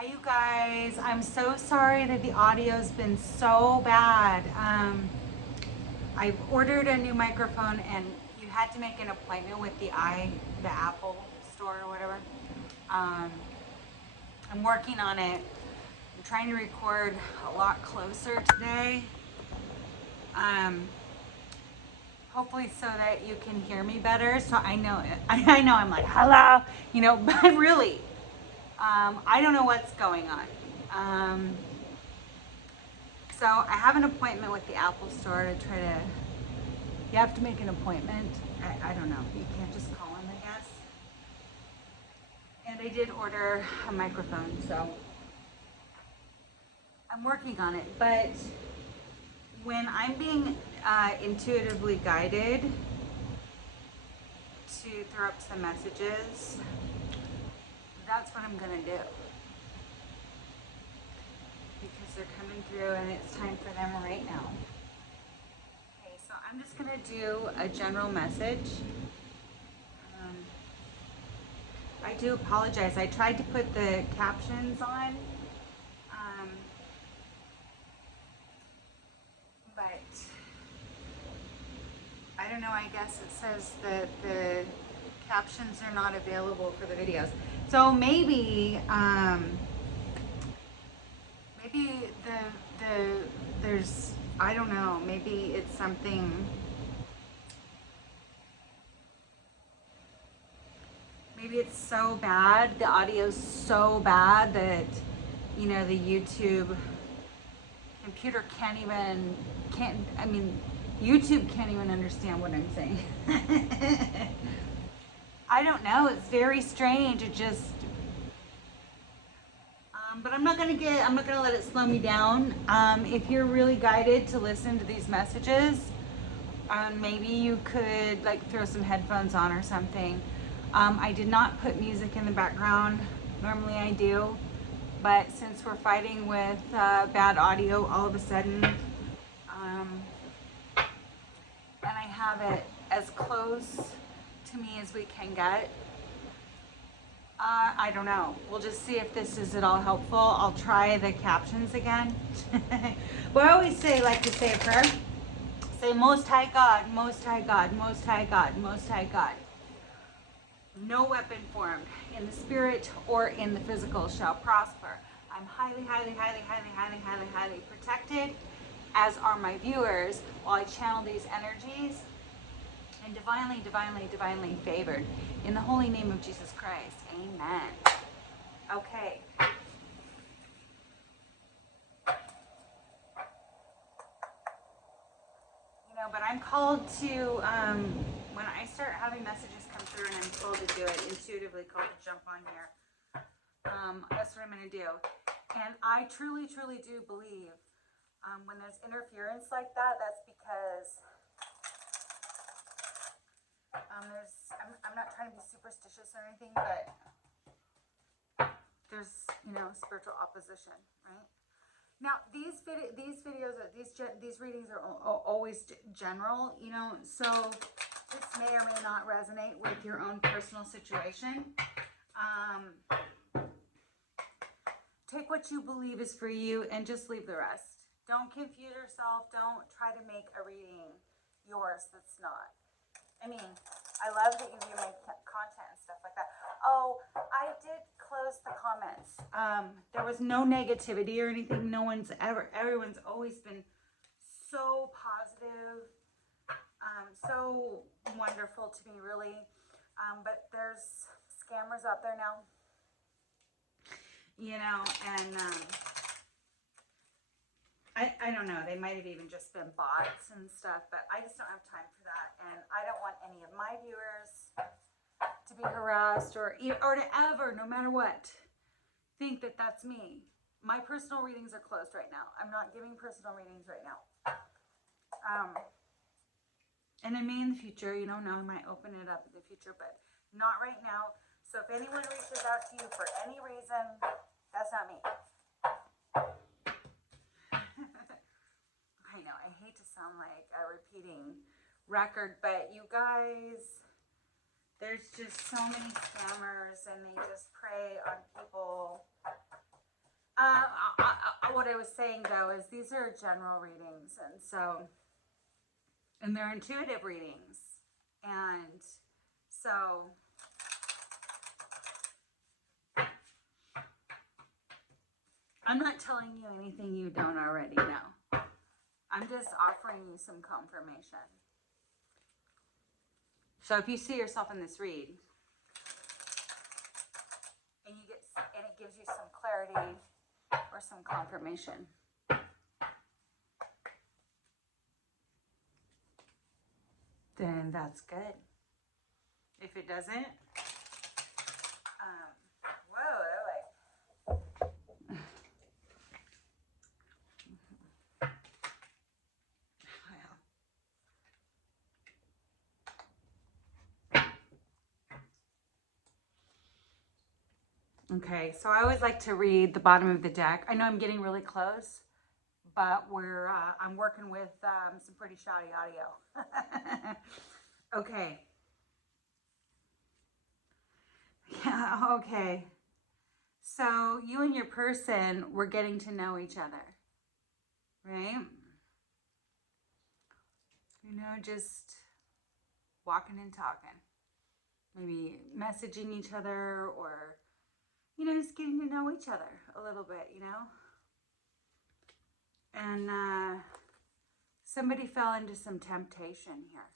Hi, you guys. I'm so sorry that the audio's been so bad. I've ordered a new microphone, and you had to make an appointment with the Apple store or whatever. Um, I'm working on it. I'm trying to record a lot closer today. Um, Hopefully so that you can hear me better. So I know I know I'm like hello, but really, I don't know what's going on. So I have an appointment with the Apple store to try to. You have to make an appointment. I don't know. You can't just call them, I guess. And I did order a microphone, so I'm working on it. But when I'm being intuitively guided to throw up some messages, that's what I'm gonna do. Because they're coming through and it's time for them right now. Okay, so I'm just gonna do a general message. I do apologize. I tried to put the captions on, but I don't know. I guess it says that the captions are not available for the videos. So maybe there's, I don't know. Maybe it's something. Maybe it's so bad. The audio's so bad that the YouTube computer YouTube can't even understand what I'm saying. I don't know. It's very strange. It just, but I'm not gonna let it slow me down. If you're really guided to listen to these messages, maybe you could like throw some headphones on or something. I did not put music in the background. Normally I do. But since we're fighting with bad audio all of a sudden, and I have it as close to me as we can get, I don't know. We'll just see if this is at all helpful. I'll try the captions again. But I always like to say a prayer. Say, Most High God, Most High God, Most High God, Most High God. No weapon formed in the spirit or in the physical shall prosper. I'm highly, highly, highly, highly, highly, highly, highly protected, as are my viewers, while I channel these energies, and divinely, divinely, divinely favored. In the holy name of Jesus Christ. Amen. Okay. But I'm called to, when I start having messages come through and I'm told to do it, intuitively called to jump on here. That's what I'm going to do. And I truly, truly do believe when there's interference like that, that's because I'm not trying to be superstitious or anything, but there's, spiritual opposition, right? Now, these videos, these readings are always general, so this may or may not resonate with your own personal situation. Take what you believe is for you and just leave the rest. Don't confuse yourself. Don't try to make a reading yours that's not. I mean, I love that you view my content and stuff like that. Oh, I did close the comments. There was no negativity or anything. Everyone's always been so positive, so wonderful to me, really. But there's scammers out there now, and I don't know. They might have even just been bots and stuff, but I just don't have time for that. And I don't want any of my viewers to be harassed or to ever, no matter what, think that that's me. My personal readings are closed right now. I'm not giving personal readings right now. And I may in the future, now I might open it up in the future, but not right now. So if anyone reaches out to you for any reason, that's not me. I know, I hate to sound like a repeating record, but you guys, there's just so many scammers and they just prey on people What I was saying though is these are general readings, and they're intuitive readings, and so I'm not telling you anything you don't already know. I'm just offering you some confirmation. So if you see yourself in this read, and it gives you some clarity or some confirmation, then that's good. If it doesn't, okay, so I always like to read the bottom of the deck. I know I'm getting really close, but I'm working with some pretty shoddy audio. Okay. Yeah, okay. So you and your person were getting to know each other, right? You know, just walking and talking. Maybe messaging each other, or, you know, just getting to know each other a little bit, you know? And somebody fell into some temptation here.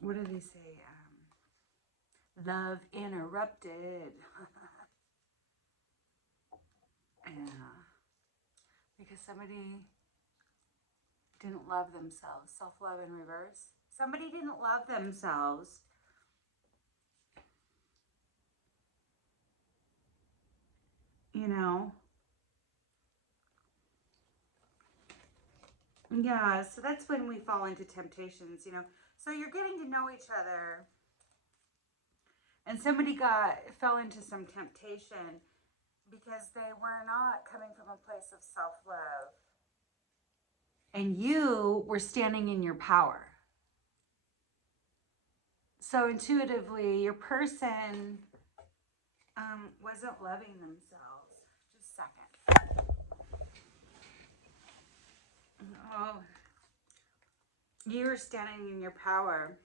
What do they say? Love interrupted. Yeah. Because somebody didn't love themselves. Self-love in reverse. Somebody didn't love themselves. You know? Yeah, so that's when we fall into temptations, you know? So you're getting to know each other, and somebody fell into some temptation because they were not coming from a place of self-love. And you were standing in your power. So intuitively, your person wasn't loving themselves. Just a second. Oh, you were standing in your power.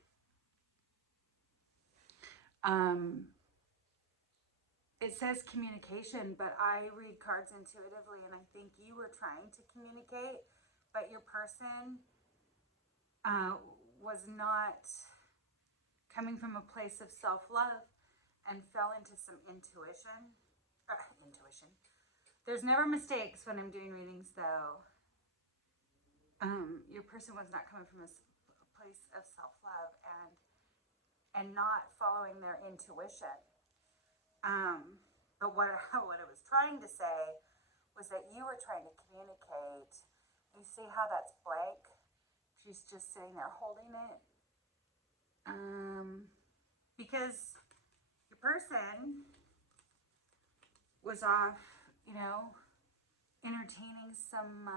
It says communication, but I read cards intuitively, and I think you were trying to communicate, but your person was not coming from a place of self-love and fell into some intuition. Intuition. There's never mistakes when I'm doing readings, though. Your person was not coming from a place of self-love and not following their intuition. But what I was trying to say was that you were trying to communicate. You see how that's blank? She's just sitting there holding it. Because your person was off, you know, entertaining some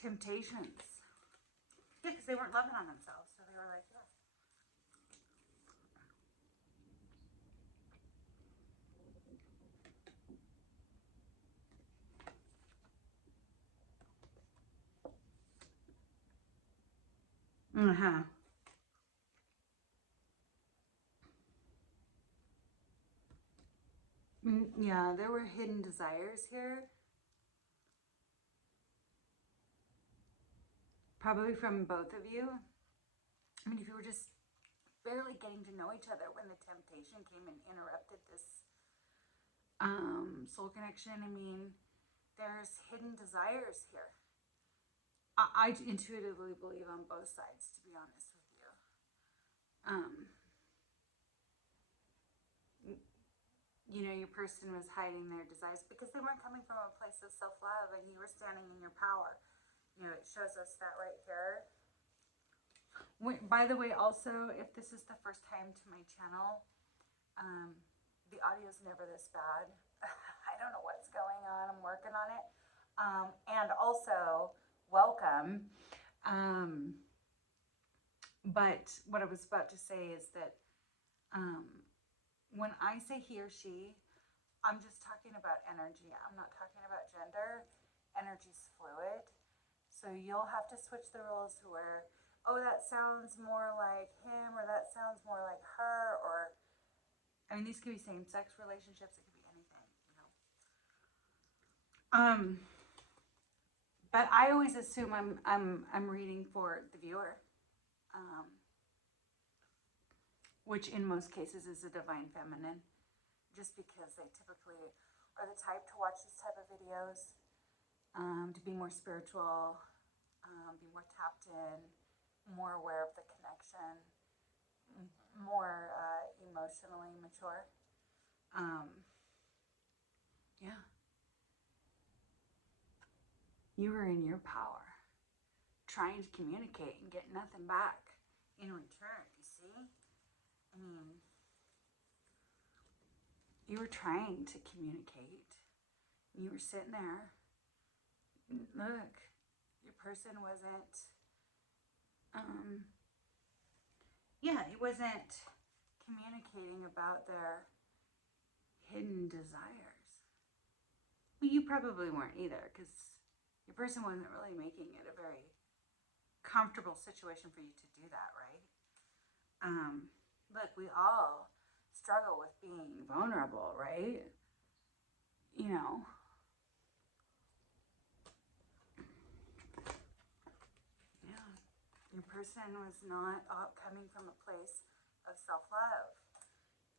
temptations. Yeah, because they weren't loving on themselves. So they were like, yeah. Uh-huh. Yeah, there were hidden desires here. Probably from both of you. I mean, if you were just barely getting to know each other when the temptation came and interrupted this soul connection, I mean, there's hidden desires here. I intuitively believe on both sides, to be honest with you. You know, your person was hiding their desires because they weren't coming from a place of self-love, and you were standing in your power. You know, it shows us that right here. By the way, also, if this is the first time to my channel, the audio is never this bad. I don't know what's going on. I'm working on it. And also, welcome. But what I was about to say is that When I say he or she, I'm just talking about energy. I'm not talking about gender. Energy's fluid. So you'll have to switch the roles to where, oh, that sounds more like him, or that sounds more like her, or, I mean, these could be same-sex relationships. It could be anything, you know. But I always assume I'm reading for the viewer, which in most cases is a divine feminine, just because they typically are the type to watch this type of videos, to be more spiritual, be more tapped in, more aware of the connection, more emotionally mature. Yeah. You were in your power, trying to communicate and get nothing back in return, you see? I mean, you were trying to communicate. You were sitting there. Look, your person wasn't, he wasn't communicating about their hidden desires. Well, you probably weren't either, because your person wasn't really making it a very comfortable situation for you to do that, right? Look, we all struggle with being vulnerable, right? You know. Yeah. Your person was not coming from a place of self-love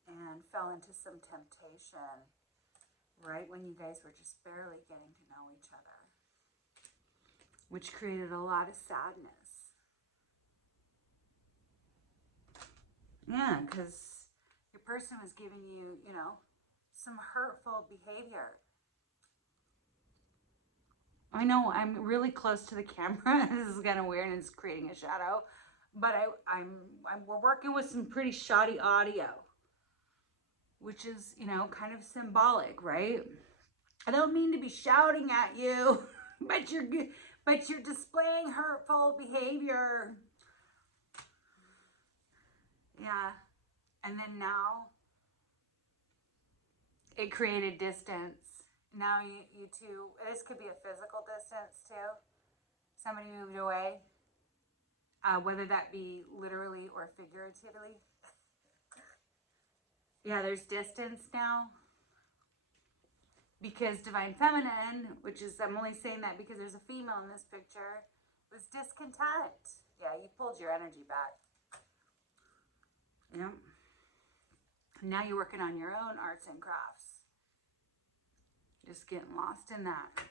and fell into some temptation right when you guys were just barely getting to know each other, which created a lot of sadness. Yeah, because your person was giving you, you know, some hurtful behavior. I know I'm really close to the camera. This is kind of weird and it's creating a shadow, but we're working with some pretty shoddy audio, which is, you know, kind of symbolic, right? I don't mean to be shouting at you, but you're displaying hurtful behavior. Yeah. And then now it created distance. Now you two, this could be a physical distance too. Somebody moved away, whether that be literally or figuratively. Yeah, there's distance now. Because divine feminine, which is, I'm only saying that because there's a female in this picture, was discontent. Yeah, you pulled your energy back. Yeah. Now you're working on your own arts and crafts. Just getting lost in that.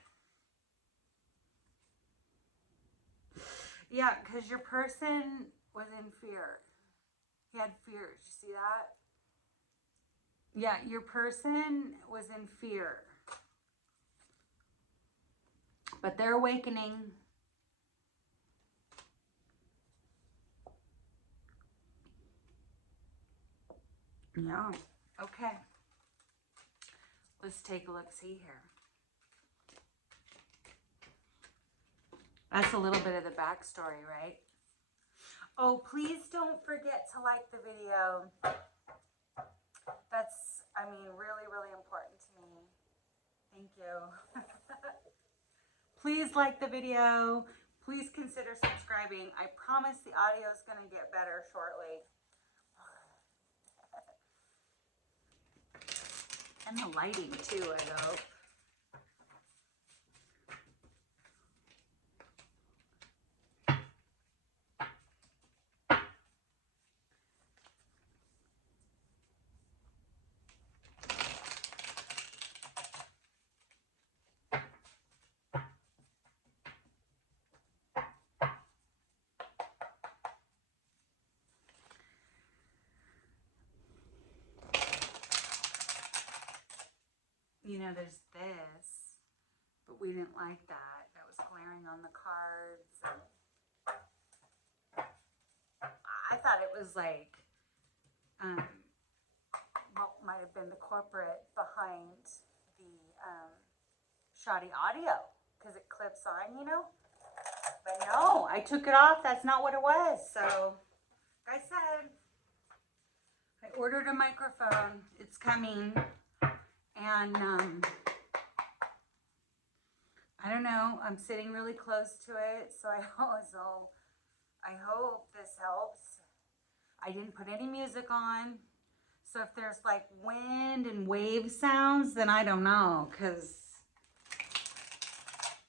Yeah, because your person was in fear. He had fears. You see that? Yeah, your person was in fear. But they're awakening. Yeah. Okay. Let's take a look-see here. That's a little bit of the backstory, right? Oh, please don't forget to like the video. That's, I mean, really, really important to me. Thank you. Please like the video. Please consider subscribing. I promise the audio is going to get better shortly. And the lighting too, I hope. You know, there's this, but we didn't like that. That was glaring on the cards. I thought it was like, what might have been the corporate behind the shoddy audio, because it clips on, you know. But no, I took it off. That's not what it was. So, like I said, I ordered a microphone. It's coming. And I don't know. I'm sitting really close to it. So I hope this helps. I didn't put any music on. So if there's like wind and wave sounds, then I don't know. Because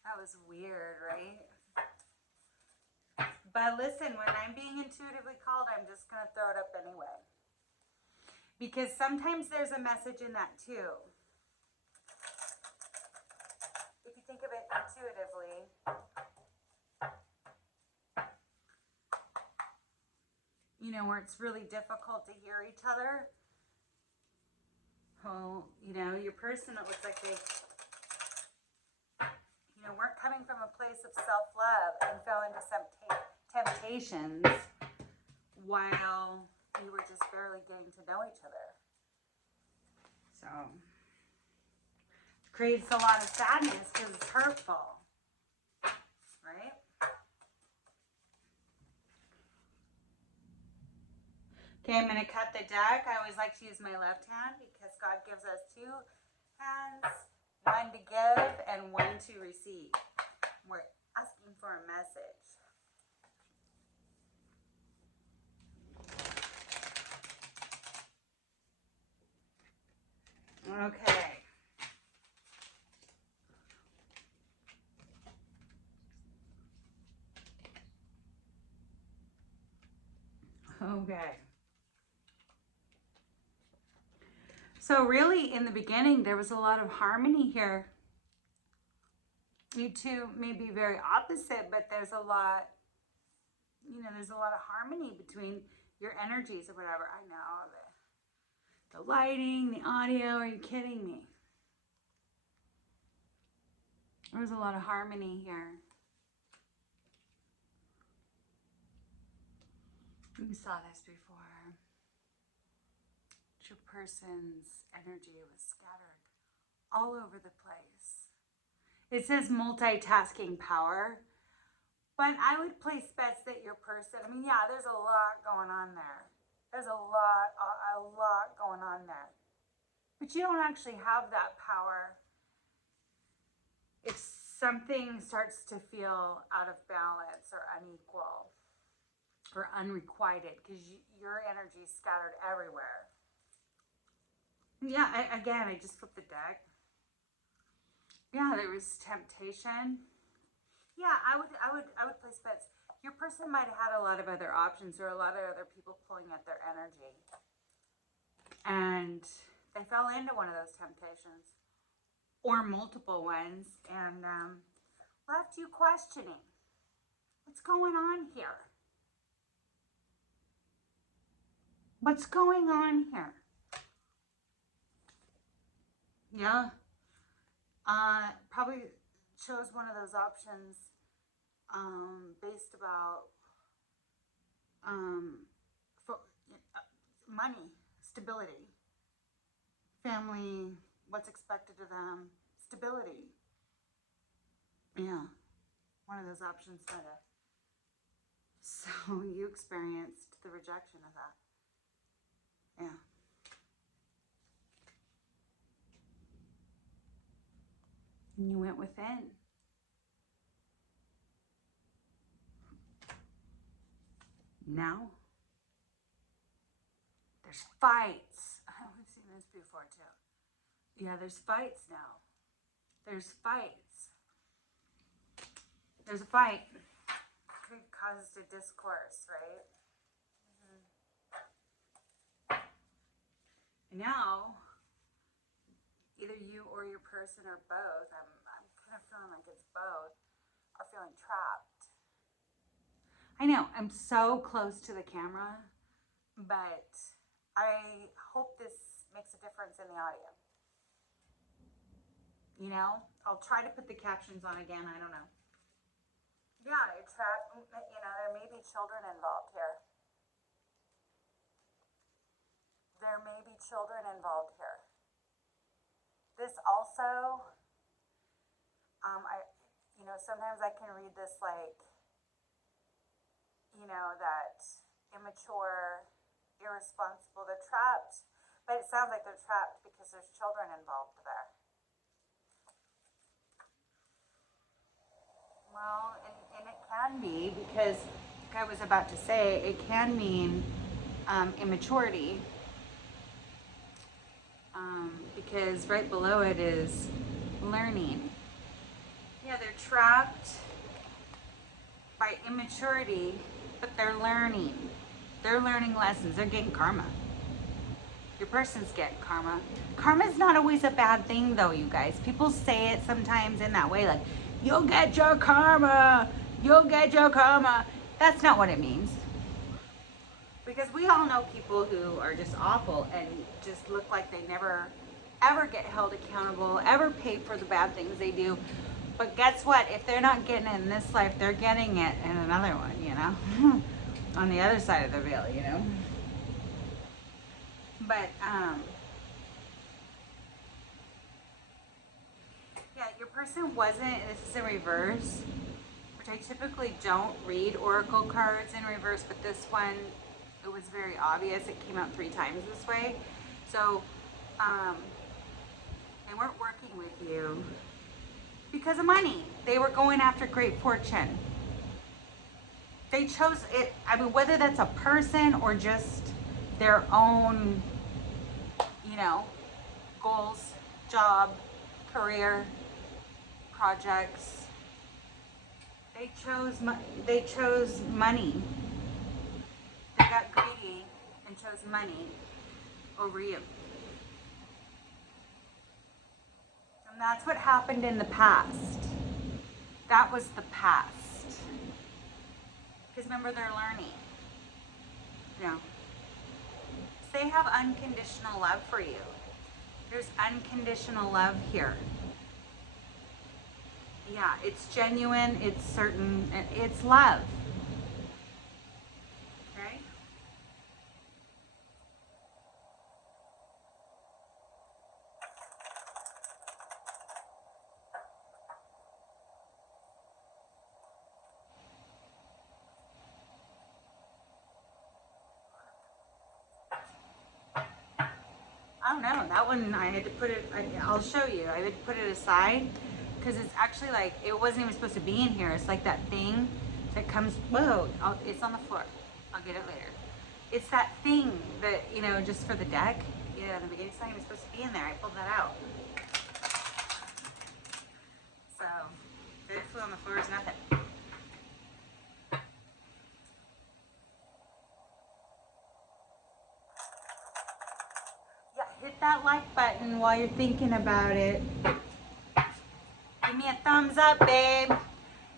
that was weird, right? But listen, when I'm being intuitively called, I'm just going to throw it up anyway. Because sometimes there's a message in that too. If you think of it intuitively. You know, where it's really difficult to hear each other. Oh, you know, your person, it looks like they, you know, weren't coming from a place of self-love and fell into some temptations while we were just barely getting to know each other. So, it creates a lot of sadness because it's hurtful, right? Okay, I'm going to cut the deck. I always like to use my left hand because God gives us two hands, one to give and one to receive. We're asking for a message. Okay. Okay. So really, in the beginning, there was a lot of harmony here. You two may be very opposite, but there's a lot, you know, there's a lot of harmony between your energies or whatever. I know, the lighting, the audio, are you kidding me? There was a lot of harmony here. We saw this before. Your person's energy was scattered all over the place. It says multitasking power, but I would place bets that your person, I mean, yeah, there's a lot going on there. There's a lot going on there. But you don't actually have that power if something starts to feel out of balance or unequal or unrequited, because your energy is scattered everywhere. Yeah, I just flipped the deck. Yeah, there was temptation. Yeah, I would place bets. Your person might have had a lot of other options or a lot of other people pulling at their energy. And they fell into one of those temptations. Or multiple ones. And left you questioning. What's going on here? What's going on here? Yeah. Probably chose one of those options based about money, stability, family, what's expected of them, stability. Yeah, one of those options might have. So you experienced the rejection of that. Yeah. And you went within. Now, there's fights. We've seen this before too. Yeah, there's fights now. There's fights. There's a fight. Could cause a discourse, right? Mm-hmm. And now, either you or your person or both, I'm kind of feeling like it's both, are feeling trapped. I know, I'm so close to the camera, but I hope this makes a difference in the audio. You know, I'll try to put the captions on again, I don't know. Yeah, you're trapped, you know, there may be children involved here. There may be children involved here. This also, you know, sometimes I can read this like, you know, that immature irresponsible. They're trapped, but it sounds like they're trapped because there's children involved there. Well, and it can be because, like I was about to say, it can mean immaturity. Because right below it is learning. Yeah, they're trapped by immaturity, but they're learning. They're learning lessons. They're getting karma. Your person's getting karma. Karma's not always a bad thing though, you guys. People say it sometimes in that way, like, you'll get your karma. You'll get your karma. That's not what it means. Because we all know people who are just awful and just look like they never ever get held accountable, ever pay for the bad things they do. But guess what? If they're not getting it in this life, they're getting it in another one, you know? On the other side of the veil, you know? But, yeah, your person wasn't, this is in reverse, which I typically don't read oracle cards in reverse, but this one, it was very obvious. It came out 3 times this way. So, they weren't working with you because of money. They were going after great fortune. They chose it, I mean, whether that's a person or just their own, you know, goals, job, career, projects. They chose money. They got greedy and chose money over you. And that's what happened in the past. That was the past. Because remember, they're learning. You know, they have unconditional love for you. There's unconditional love here. Yeah, it's genuine, it's certain, it's love. Okay? I don't know, that one I had to put it, I'll show you. I had to put it aside because it's actually like, it wasn't even supposed to be in here. It's like that thing that comes, whoa, it's on the floor. I'll get it later. It's that thing that, you know, just for the deck. Yeah, in the beginning, it's not even supposed to be in there. I pulled that out. So, it flew on the floor is nothing. Yeah, hit that like button while you're thinking about it. Give me a thumbs up, babe.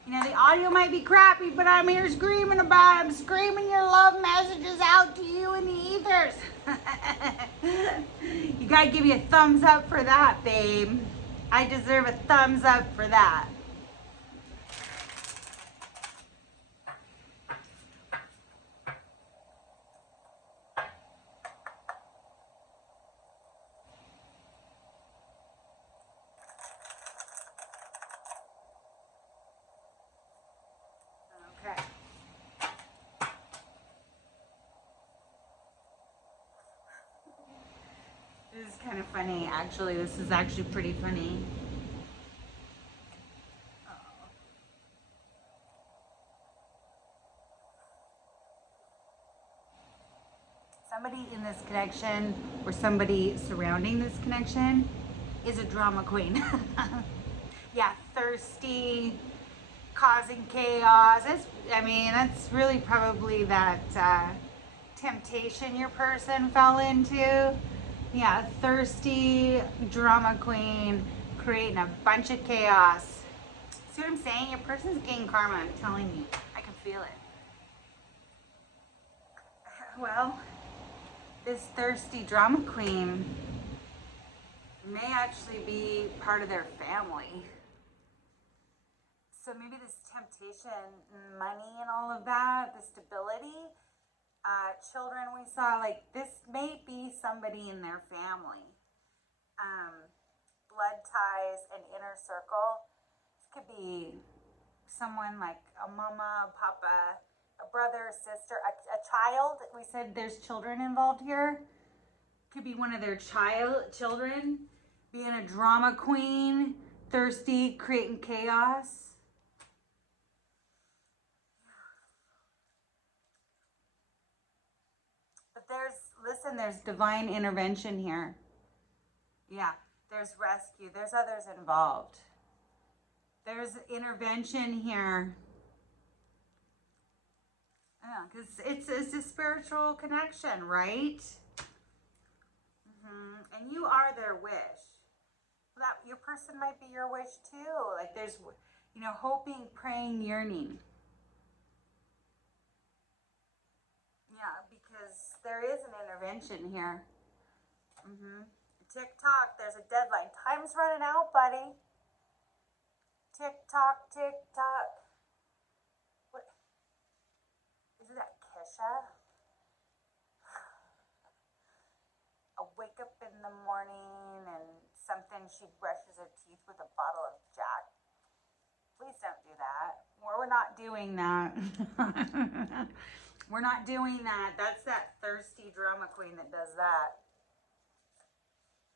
You know, the audio might be crappy, but I'm here screaming about it. I'm screaming your love messages out to you in the ethers. You gotta give me a thumbs up for that, babe. I deserve a thumbs up for that. Okay. This is kind of funny, actually. This is actually pretty funny. Somebody in this connection or somebody surrounding this connection is a drama queen. Yeah, thirsty, causing chaos. That's really probably that temptation your person fell into. Yeah, thirsty, drama queen, creating a bunch of chaos. See what I'm saying? Your person's getting karma, I'm telling you. I can feel it. Well, this thirsty drama queen may actually be part of their family. So maybe this temptation, money and all of that, the stability, children we saw, like this may be somebody in their family. Blood ties and inner circle. This could be someone like a mama, a papa, a brother, sister, a child. We said there's children involved here. Could be one of their children, being a drama queen, thirsty, creating chaos. But there's divine intervention here. Yeah, there's rescue. There's others involved. There's intervention here. Yeah, because it's a spiritual connection, right? And you are their wish. That your person might be your wish too. Like there's, hoping, praying, yearning. Yeah, because there is an intervention here. Tick-tock, there's a deadline. Time's running out, buddy. Tick-tock, tick-tock. What? Isn't that Kesha? I wake up in the morning and she brushes her teeth with a bottle of Jack. Please don't do that. We're not doing that. We're not doing that. That's that thirsty drama queen that does that.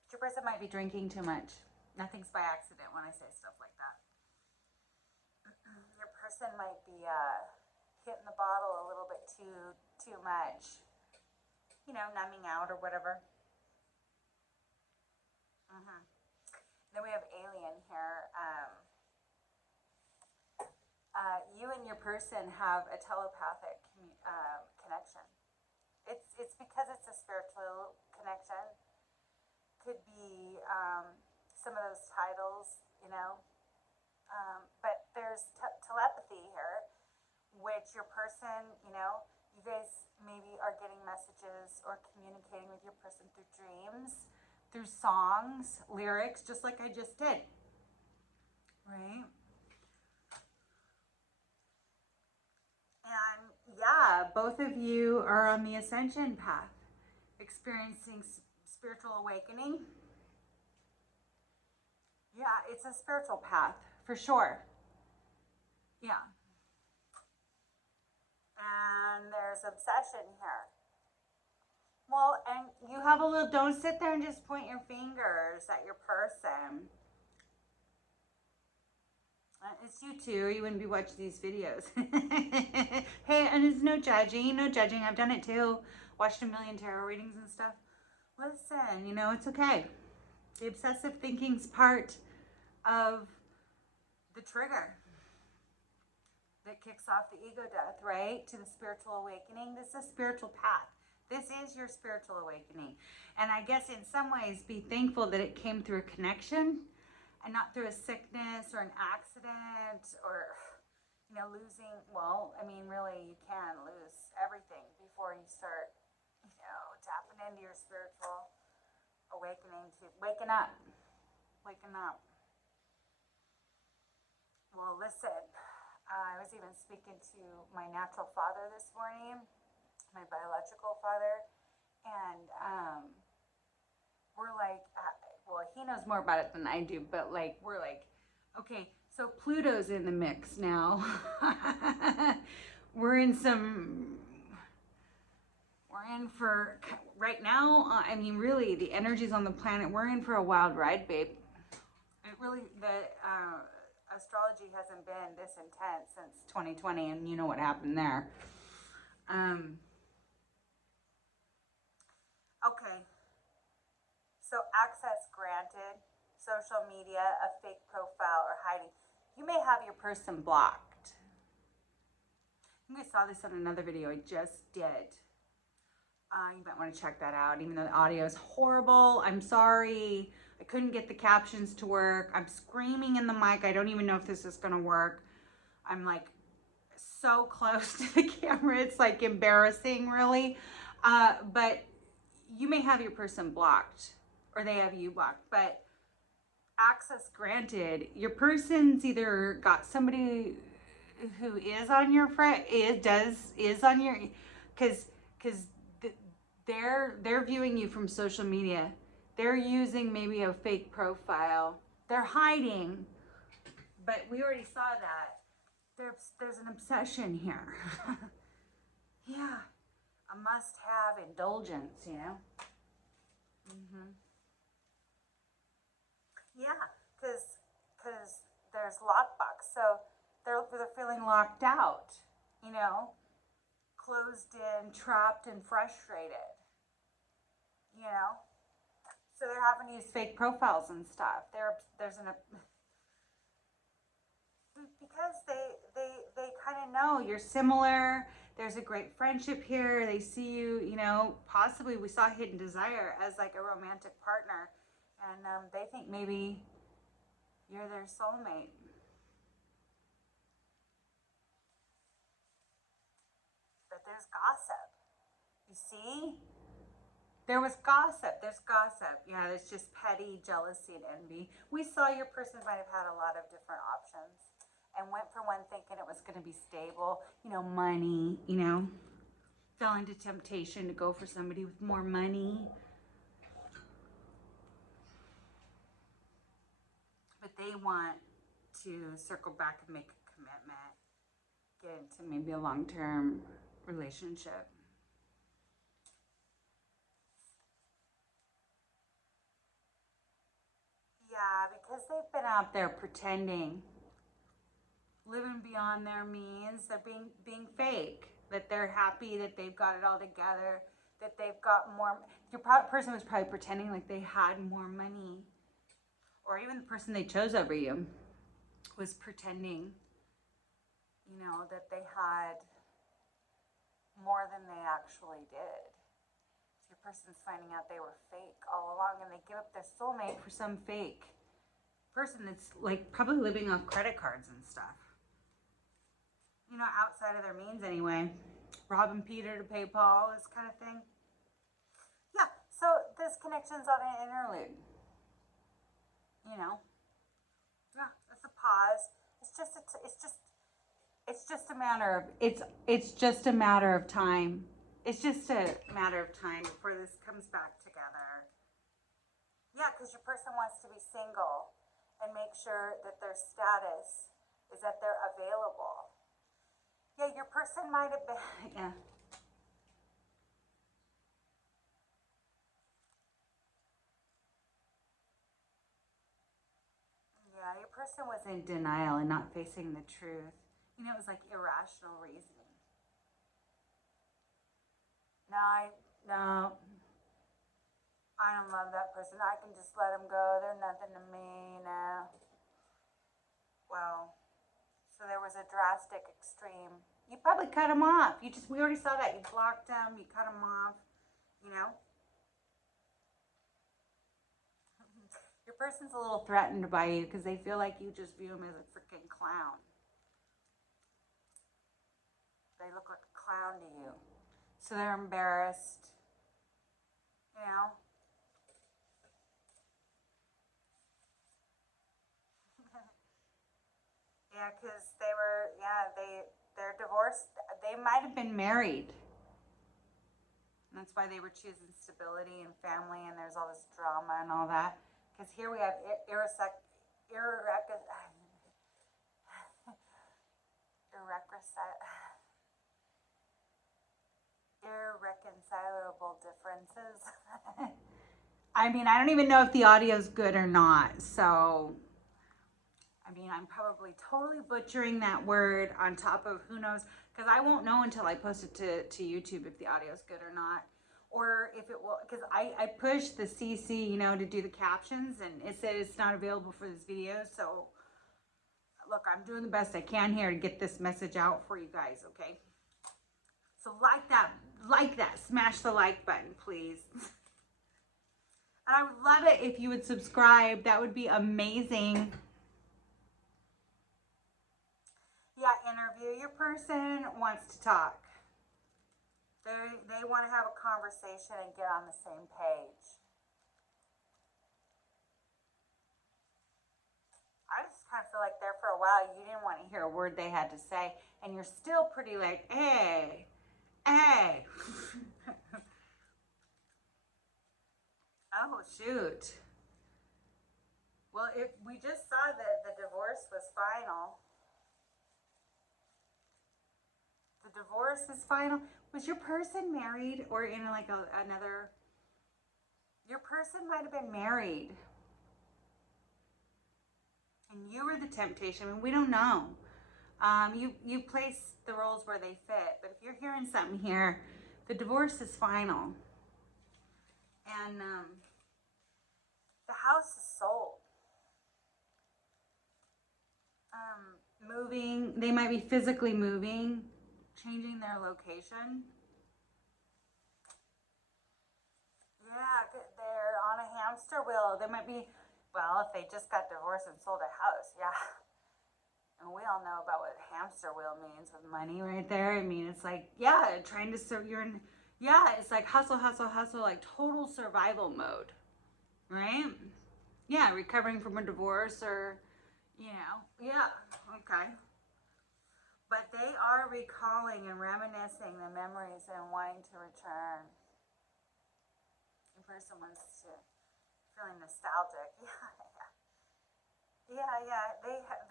Your person might be drinking too much. Nothing's by accident when I say stuff like that. Your person might be hitting the bottle a little bit too much. Numbing out or whatever. Then we have alien here. You and your person have a telepathic connection. It's because it's a spiritual connection. Could be some of those titles, but there's telepathy here, which your person, you guys maybe are getting messages or communicating with your person through dreams, through songs, lyrics, just like I just did, right? And yeah, both of you are on the ascension path, experiencing spiritual awakening. Yeah, it's a spiritual path, for sure. Yeah. And there's obsession here. Well, and you have a little, don't sit there and just point your fingers at your person. It's you too, you wouldn't be watching these videos. Hey, and there's no judging, I've done it too. Watched a million tarot readings and stuff. Listen, it's okay. The obsessive thinking's part of the trigger that kicks off the ego death, right? To the spiritual awakening. This is a spiritual path. This is your spiritual awakening. And I guess in some ways, be thankful that it came through a connection and not through a sickness or an accident or, losing. Well, I mean, really, you can lose everything before you start, tapping into your spiritual awakening to waking up. Well, listen, I was even speaking to my natural father this morning, my biological father, and we're like, well, he knows more about it than I do, but we're like, okay, so Pluto's in the mix now. we're in for, right now, I mean, really, the energies on the planet, we're in for a wild ride, babe. It really, the astrology hasn't been this intense since 2020, and you know what happened there. Okay. So access granted, social media, a fake profile, or hiding. You may have your person blocked. I think I saw this on another video I just did. You might want to check that out, even though the audio is horrible. I'm sorry. I couldn't get the captions to work. I'm screaming in the mic. I don't even know if this is going to work. I'm like so close to the camera. It's like embarrassing, really. But you may have your person blocked or they have you blocked, but access granted. Your person's either got somebody who is on your is on your, because they're viewing you from social media. They're using maybe a fake profile. They're hiding, but we already saw that. There's an obsession here. Yeah, a must-have indulgence, you know? Yeah, because there's lockbox, so they're feeling locked out, you know, closed in, trapped, and frustrated, you know. So they're having to use fake profiles and stuff. There's an because they kind of know you're similar. There's a great friendship here. They see you, you know, possibly we saw hidden desire as like a romantic partner, and they think maybe you're their soulmate. But there's gossip. You see? There was gossip. There's gossip. Yeah, there's just petty jealousy and envy. We saw your person might have had a lot of different options and went for one thinking it was going to be stable, you know, money, you know, fell into temptation to go for somebody with more money. But they want to circle back and make a commitment, get into maybe a long term relationship. Yeah, because they've been out there pretending, living beyond their means. They're being fake. That they're happy, that they've got it all together, that they've got more. Your person was probably pretending like they had more money, or even the person they chose over you was pretending, you know, that they had more than they actually did. Your person's finding out they were fake all along, and they give up their soulmate for some fake person that's like probably living off credit cards and stuff. You know, outside of their means anyway. Robbing Peter to pay Paul, this kind of thing. Yeah, so this connection's on an interlude. You know, yeah, it's a pause. It's just a matter of it's just a matter of time. It's just a matter of time before this comes back together. Yeah, because your person wants to be single and make sure that their status is that they're available. Yeah, your person might have been. Yeah. Yeah, your person was in denial and not facing the truth. You know, it was like irrational reasoning. No, no, I don't love that person. I can just let them go. They're nothing to me now. Well, so there was a drastic extreme. You probably cut them off. We already saw that. You blocked them, you cut them off, you know? Your person's a little threatened by you because they feel like you just view them as a freaking clown. They look like a clown to you. So they're embarrassed, you know? Yeah, because they're divorced. They might have been married. And that's why they were choosing stability and family, and there's all this drama and all that. Because here we have irreconcilable differences. I mean, I don't even know if the audio's good or not. So, I mean, I'm probably totally butchering that word on top of who knows, because I won't know until I post it to YouTube if the audio's good or not. Or if it will, because I pushed the CC, you know, to do the captions, and it said it's not available for this video. So, look, I'm doing the best I can here to get this message out for you guys, okay? So like that, smash the like button, please. And I would love it if you would subscribe. That would be amazing. Yeah, interview your person wants to talk. They want to have a conversation and get on the same page. I just kind of feel like there for a while you didn't want to hear a word they had to say, and you're still pretty like, hey, hey. Oh, shoot. Well, if we just saw that the divorce was final. The divorce is final. Was your person married or in like another? Your person might have been married. And you were the temptation. I mean, we don't know. You place the roles where they fit. But if you're hearing something here, the divorce is final. And the house is sold. Moving, they might be physically moving, changing their location. Yeah, they're on a hamster wheel. There might be, well, if they just got divorced and sold a house, yeah. And we all know about what hamster wheel means with money right there. I mean, it's like, yeah, trying to serve, you're in, yeah, it's like hustle, hustle, hustle, like total survival mode, right? Yeah, recovering from a divorce or, you know, yeah, okay. But they are recalling and reminiscing the memories and wanting to return. The person wants to, feeling nostalgic. Yeah.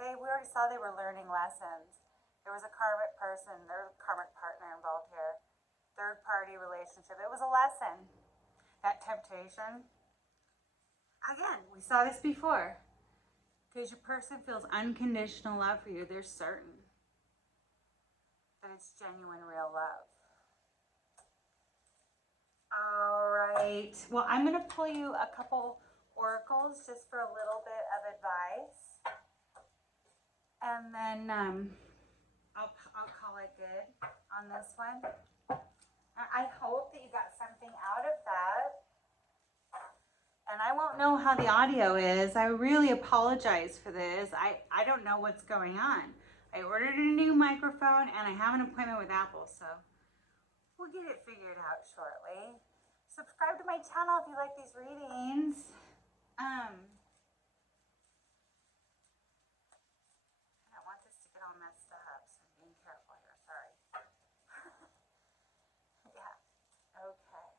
We already saw they were learning lessons. There was a karmic person, their karmic partner involved here. Third party relationship. It was a lesson. That temptation. Again, we saw this before. Because your person feels unconditional love for you. They're certain that it's genuine, real love. All right. Well, I'm going to pull you a couple oracles just for a little bit of advice. And then I'll call it good on this one. I hope that you got something out of that. And I won't know how the audio is. I really apologize for this. I don't know what's going on. I ordered a new microphone and I have an appointment with Apple, so we'll get it figured out shortly. Subscribe to my channel if you like these readings. I don't want this to get all messed up, so I'm being careful here. Sorry. Yeah. Okay.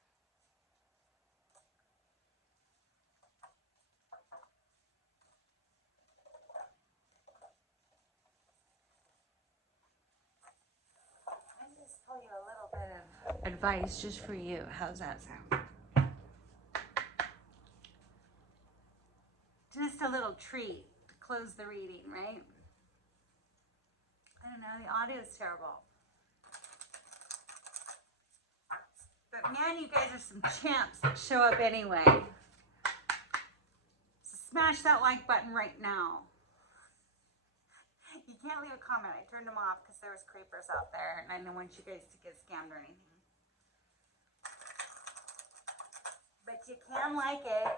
I'll just tell you a little bit of advice just for you. How's that sound? Just a little treat to close the reading, right? I don't know, the audio is terrible. But man, you guys are some champs that show up anyway. So smash that like button right now. You can't leave a comment. I turned them off because there was creepers out there and I didn't want you guys to get scammed or anything. But you can like it.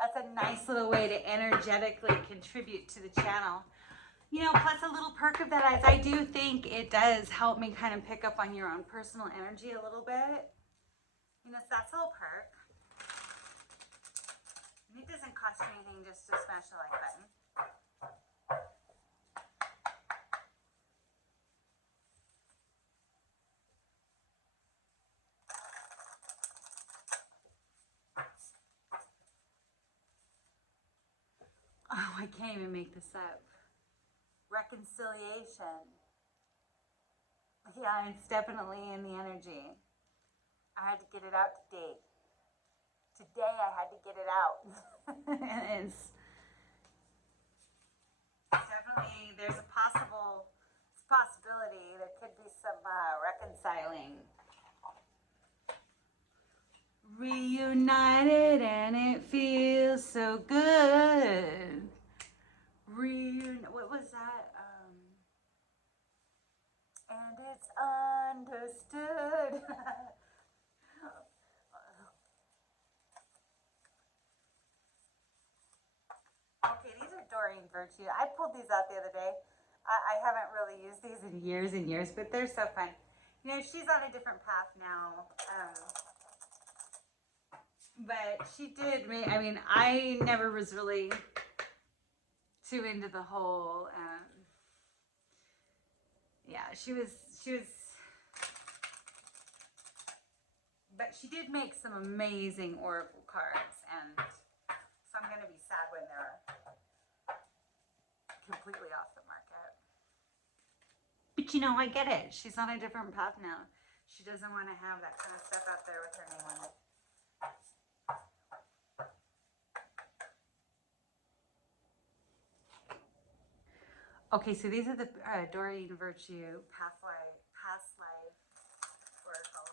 That's a nice little way to energetically contribute to the channel. You know, plus a little perk of that is I do think it does help me kind of pick up on your own personal energy a little bit. You know, so that's a little perk. And it doesn't cost you anything just to smash the like button. Oh, I can't even make this up. Reconciliation. Yeah, it's definitely in the energy. I had to get it out today. Today I had to get it out. And it's definitely, there's a possibility there could be some reconciling. Reunited and it feels so good. What was that? And it's understood. Okay, these are Doreen Virtue. I pulled these out the other day. I haven't really used these in years and years, but they're so fun. You know, she's on a different path now. But she did me. I mean, I never was really too into the whole. Yeah, she was. But she did make some amazing oracle cards, and so I'm gonna be sad when they're completely off the market. But you know, I get it. She's on a different path now. She doesn't want to have that kind of stuff out there with her name on it. Okay, so these are the Doreen Virtue past life oracles.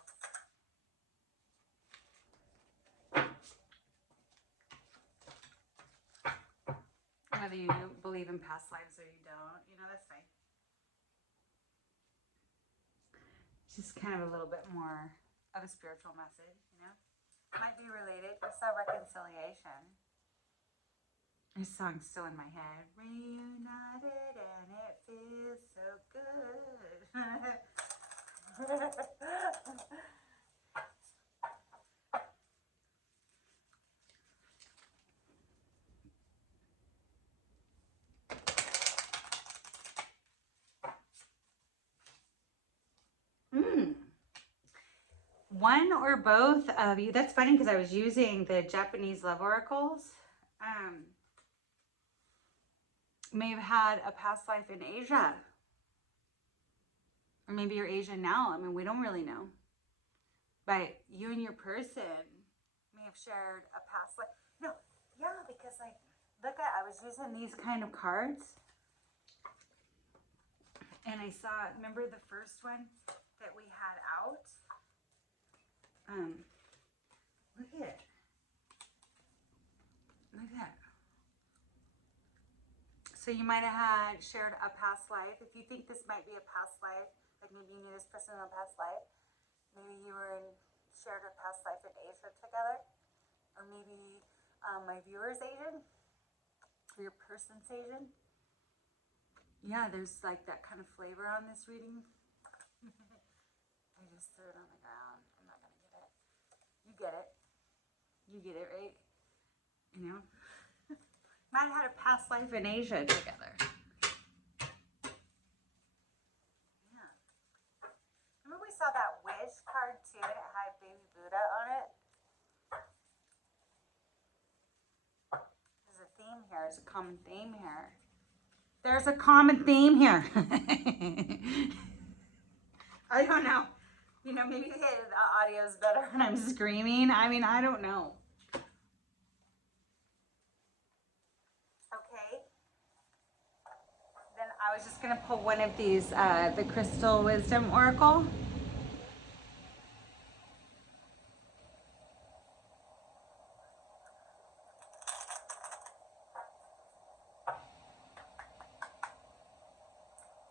Whether you believe in past lives or you don't, you know, that's fine. Just kind of a little bit more of a spiritual message, you know? Might be related. We saw reconciliation. This song's still in my head. Reunited and it feels so good. One or both of you, that's funny because I was using the Japanese love oracles. May have had a past life in Asia. Or maybe you're Asian now. I mean, we don't really know. But you and your person may have shared a past life. No, yeah, because like, look at, I was using these kind of cards. And I saw, remember the first one that we had out? Look at it. Look at that. So you might have shared a past life. If you think this might be a past life, like maybe you knew this person in a past life, maybe you shared a past life in Asia together, or maybe my viewer's Asian, or your person's Asian. Yeah, there's like that kind of flavor on this reading. I just threw it on the ground. I'm not gonna get it. You get it. You get it, right? You know? Might have had a past life in Asia together. Yeah. Remember we saw that wish card too? It had baby Buddha on it. There's a theme here. There's a common theme here. There's a common theme here. I don't know. You know, maybe the audio is better when I'm screaming. I mean, I don't know. I was just going to pull one of these, the Crystal Wisdom Oracle.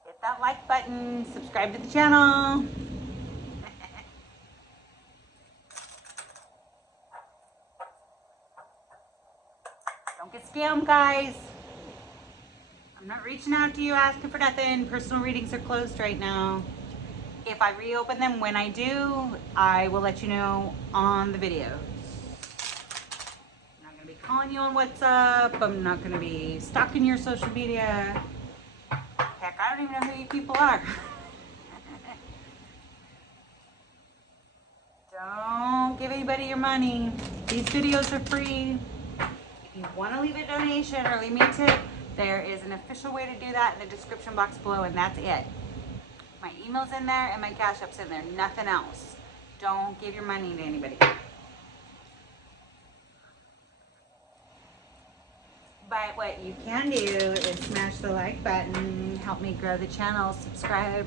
Hit that like button, subscribe to the channel. Don't get scammed, guys. I'm not reaching out to you asking for nothing. Personal readings are closed right now. If I reopen them, when I do, I will let you know on the videos. I'm not going to be calling you on WhatsApp. I'm not going to be stalking your social media. Heck, I don't even know who you people are. Don't give anybody your money. These videos are free. If you want to leave a donation or leave me a tip, there is an official way to do that in the description box below, and that's it. My email's in there and my Cash App's in there. Nothing else. Don't give your money to anybody. But what you can do is smash the like button, help me grow the channel, subscribe.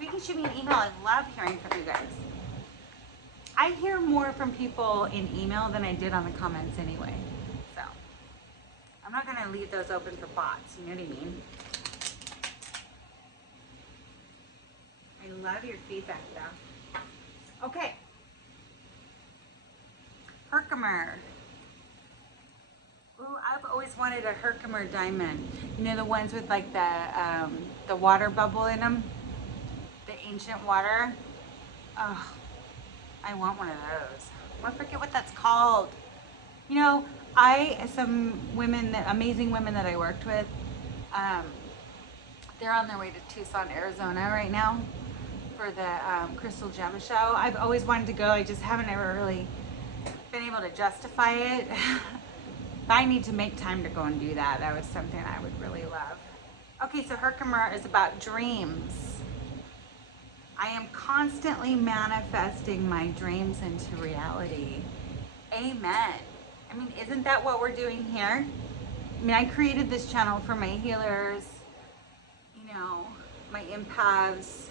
You can shoot me an email. I love hearing from you guys. I hear more from people in email than I did on the comments anyway. So I'm not going to leave those open for bots. You know what I mean? I love your feedback though. Okay. Herkimer. Ooh, I've always wanted a Herkimer diamond. You know, the ones with like the water bubble in them? The ancient water? Oh, I want one of those. I forget what that's called. You know, some women, amazing women that I worked with, they're on their way to Tucson, Arizona right now for the Crystal Gem Show. I've always wanted to go. I just haven't ever really been able to justify it. I need to make time to go and do that. That was something I would really love. Okay, so Herkimer is about dreams. I am constantly manifesting my dreams into reality. Amen. I mean, isn't that what we're doing here? I mean, I created this channel for my healers, you know, my empaths,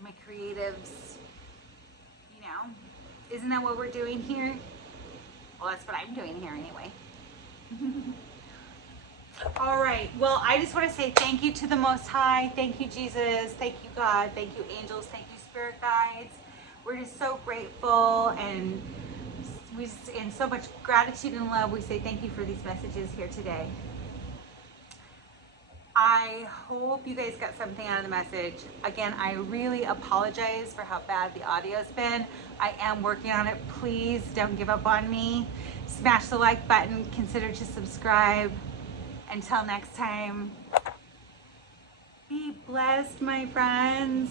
my creatives, you know. Isn't that what we're doing here? Well, that's what I'm doing here anyway. All right. Well, I just want to say thank you to the Most High. Thank you, Jesus. Thank you, God. Thank you, angels. Thank you, spirit guides. We're just so grateful, and in so much gratitude and love, we say thank you for these messages here today. I hope you guys got something out of the message. Again, I really apologize for how bad the audio's been. I am working on it. Please don't give up on me. Smash the like button. Consider to subscribe. Until next time, be blessed, my friends.